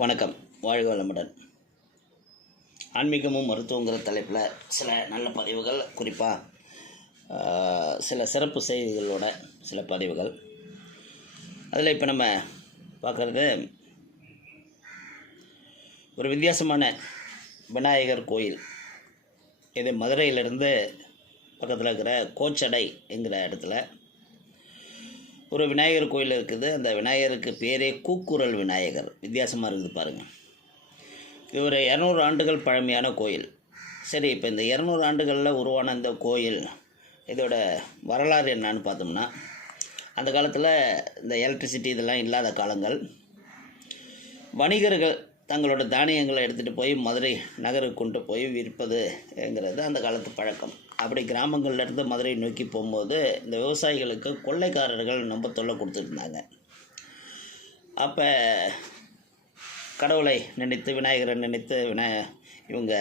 வணக்கம். வாழ்க வளமுடன். ஆன்மீகமும் மருத்துவங்கிற தலைப்பில் சில நல்ல பதிவுகள் குறிப்பாக சில சிறப்பு செய்திகளோட சில பதிவுகள். அதில் இப்போ நம்ம பார்க்குறது ஒரு வித்தியாசமான விநாயகர் கோயில். இது மதுரையிலிருந்து பக்கத்தில் இருக்கிற கோச்சடை என்கிற இடத்துல ஒரு விநாயகர் கோயில் இருக்குது. அந்த விநாயகருக்கு பேரே கூக்குரல் விநாயகர். வித்தியாசமாக இருக்குது பாருங்கள் இது ஒரு இரநூறு ஆண்டுகள் பழமையான கோயில். சரி இப்போ இந்த இரநூறு ஆண்டுகளில் உருவான இந்த கோயில் இதோட வரலாறு என்னான்னு பார்த்தோம்னா அந்த காலத்தில் இந்த எலக்ட்ரிசிட்டி இதெல்லாம் இல்லாத காலங்கள் வணிகர்கள் தங்களோட தானியங்களை எடுத்துகிட்டு போய் மதுரை நகருக்கு கொண்டு போய் விற்பதுங்கிறது அந்த காலத்து பழக்கம். அப்படி கிராமங்கள்லேருந்து மதுரை நோக்கி போகும்போது இந்த விவசாயிகளுக்கு கொள்ளைக்காரர்கள் ரொம்ப தொல்லை கொடுத்துருந்தாங்க. அப்போ கடவுளை நினைத்து விநாயகரை நினைத்து விநாய இவங்க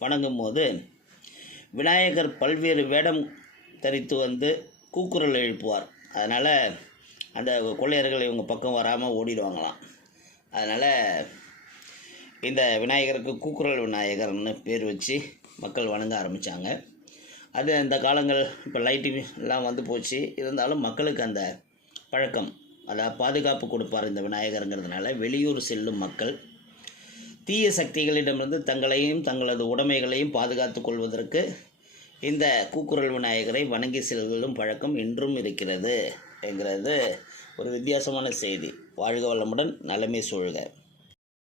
வணங்கும் போது விநாயகர் பல்வேறு வேடம் தரித்து வந்து கூக்குரல் எழுப்புவார். அதனால் அந்த கொள்ளையர்கள் இவங்க பக்கம் வராமல் ஓடிடுவாங்களாம். அதனால் இந்த விநாயகருக்கு கூக்குரல் விநாயகர்னு பேர் வச்சு மக்கள் வணங்க ஆரம்பித்தாங்க அது அந்த காலங்கள் இப்போ லைட்டு எல்லாம் வந்து போச்சு. இருந்தாலும் மக்களுக்கு அந்த பழக்கம் அதாவது பாதுகாப்பு கொடுப்பார் இந்த விநாயகருங்கிறதுனால வெளியூர் செல்லும் மக்கள். தீய சக்திகளிடமிருந்து தங்களையும் தங்களது உடைமைகளையும் பாதுகாத்து கொள்வதற்கு இந்த கூக்குரல் விநாயகரை வணங்கி செல்லும் பழக்கம் இன்றும் இருக்கிறது என்கிறது ஒரு வித்தியாசமான செய்தி. வாழ்க வளமுடன் நலமே சூழ்க.